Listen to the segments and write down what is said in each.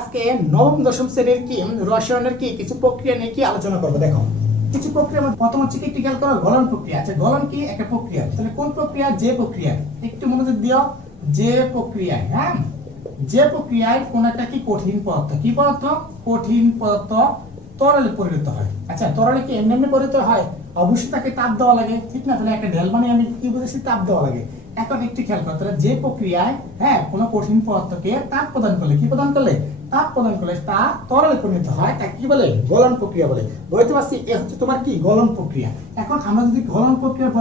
আজকে নবম দশম শ্রেণীর কি রসায়নের কি কিছু প্রক্রিয়া নিয়ে কি আলোচনা করব। দেখো কিছু প্রক্রিয়া প্রথম হচ্ছে কি খেয়াল করো, গলন প্রক্রিয়া। আচ্ছা গলন কি একটা প্রক্রিয়া, তাহলে কোন প্রক্রিয়া? যে প্রক্রিয়া, একটু মনোযোগ দিও, যে প্রক্রিয়ায়, হ্যাঁ, যে প্রক্রিয়ায় কোন একটা কি কঠিন পদার্থ, কি পদার্থ? কঠিন পদার্থ তরলে পরিণত হয়। আচ্ছা তরলে কি এমনি এমনি পরিণত হয়? অবশ্যই তাকে তাপ দেওয়া লাগে, ঠিক না? তাহলে একটা ঢেল মানে আমি কি বুঝেছি, তাপ দেওয়া লাগে। এখন একটু খেয়াল করো, তাহলে যে প্রক্রিয়ায়, হ্যাঁ, কোনো কঠিন পদার্থকে তাপ প্রদান করলে, কি প্রদান করলে? তাপ প্রদান করলে তা তরলে পরিণত হয়, তাকে কি বলে? গলন প্রক্রিয়া বলে। বুঝতে পারছি? এ হচ্ছে তোমার কি গলন প্রক্রিয়া। এখন আমরা যদি গলন প্রক্রিয়ার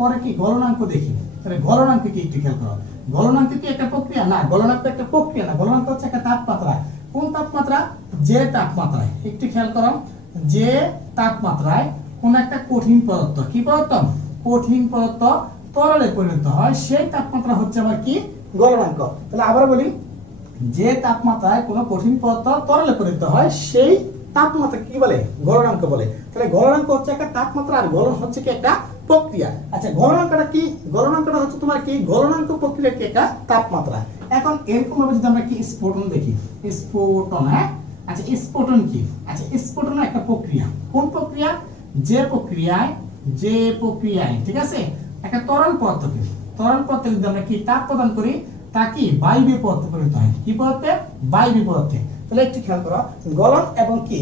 পরে কি গলনাঙ্ক দেখি, তাহলে গলনাঙ্ক কি একটু খেয়াল করো। গলনাঙ্ক কি একটা প্রক্রিয়া? না, গলনাঙ্ক একটা প্রক্রিয়া না, গলনাঙ্ক হচ্ছে একটা তাপমাত্রা। কোন তাপমাত্রা? যে তাপমাত্রায়, একটু খেয়াল করো, যে তাপমাত্রায় কোন একটা কঠিন পদার্থ, কি পদার্থ? কঠিন পদার্থ তরলে পরিণত হয়, সেই তাপমাত্রা হচ্ছে আমার কি? গলনাঙ্ক। তাহলে আবার বলি, যে তাপমাত্রায় কোন কঠিন পদার্থ তরলে পরিণত হয় সেই তাপমাত্রা কি বলে? গলনাঙ্ক বলে। তাহলে গলনাঙ্ক হচ্ছে একটা তাপমাত্রা, আর গলন হচ্ছে কি একটা প্রক্রিয়া। আচ্ছা গলনাঙ্কটা কি? গলনাঙ্কটা হচ্ছে তোমার কি? গলনাঙ্ক প্রক্রিয়া কি একটা তাপমাত্রা। এখন এরকম ভাবে যদি আমরা কি স্ফুটন দেখি, স্ফুটন, হ্যাঁ, আচ্ছা স্ফুটন কি? আচ্ছা স্ফুটন একটা প্রক্রিয়া। কোন প্রক্রিয়া? যে প্রক্রিয়ায়, ঠিক আছে, একটা তরল পদার্থকে যদি আমরা কি তাপ প্রদান করি, তা কি বায়বীয় পদার্থে পরিণত হয়। কি পদার্থে? বায়বীয় পদার্থে। তাহলে একটু খেয়াল করো, গলন এবং কি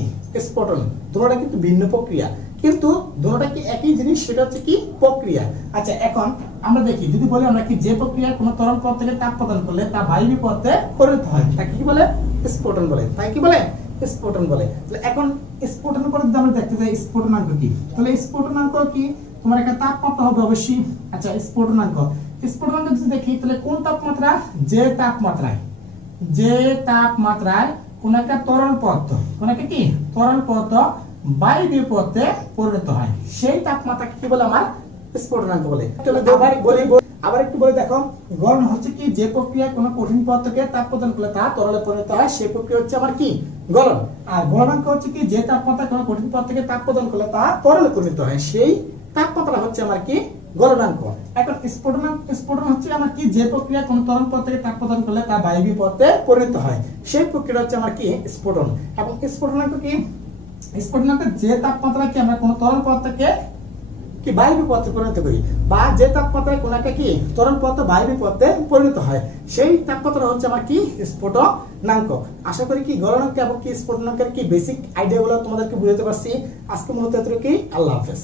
স্ফুটন দুটোটা কিন্তু ভিন্ন প্রক্রিয়া, কিন্তু দুটোটা কি একই জিনিস, সেটা হচ্ছে কি প্রক্রিয়া। আচ্ছা এখন আমরা দেখি, যদি বলি আমরা কি যে প্রক্রিয়ায় কোনো তরল পদার্থকে তাপ প্রদান করলে তা বায়বীয় পদার্থে পরিণত হয়, তাকে কি বলে? স্ফুটন বলে। তাই কি বলে? স্ফুটন বলে। তাহলে এখন স্ফুটনের পরে যদি আমরা দেখতে যাই স্ফুটনাঙ্ক কি, তাহলে স্ফুটনাঙ্ক কি? তোমার একটা তাপমাত্রা হবে অবশ্যই। আচ্ছা স্ফুটনাঙ্ক যদি দেখি, তাহলে কোন তাপমাত্রা? যে তাপমাত্রায় কোন একটা তরল পদার্থ, কোন একটা কি তরল পদার্থ বায়বীয় পদার্থে পরিণত হয়, সেই তাপমাত্রাকে কি বলে? আমার স্ফুটনাঙ্ক বলে। আবার একটু বলে দেখো, গলন হচ্ছে কি? যে প্রক্রিয়ায় কোন কঠিন পদার্থকে তাপ প্রদান করলে তা তরলে পরিণত হয়, সেই প্রক্রিয়া হচ্ছে আমার কি? গলন। আর গলনাঙ্ক হচ্ছে কি? যে তাপমাত্রায় কোন কঠিন পদার্থকে তাপ প্রদান করলে তা তরলে পরিণত হয়, সেই তাপমাত্রা হচ্ছে আমার কি? গলনাঙ্ক। এখন স্ফুটন হচ্ছে আমার কি? যে প্রক্রিয়া কোন তরল পদার্থকে তাপ প্রদান করলে তা বায়বীয় পদার্থে পরিণত হয়, সেই প্রক্রিয়া হচ্ছে আমার কি? স্ফুটন। এবং স্ফুটনাঙ্ক কি? স্ফুটনাঙ্ক যে তাপমাত্রায় কি আমরা কোন তরল পদার্থকে কি বায়বীয় পদার্থে পরিণত করি, বা যে তাপমাত্রায় কোন একটা কি তরল পদার্থ বায়বীয় পদার্থে পরিণত হয়, সেই তাপমাত্রা হচ্ছে আমার কি? স্ফুটনাঙ্ক। আশা করি কি গলনাঙ্ক এবং কি স্ফুটনাঙ্কের কি বেসিক আইডিয়াগুলো তোমাদেরকে বুঝাতে পারছি। আজকে মূলত এতটুকুই। আল্লাহ হাফেজ।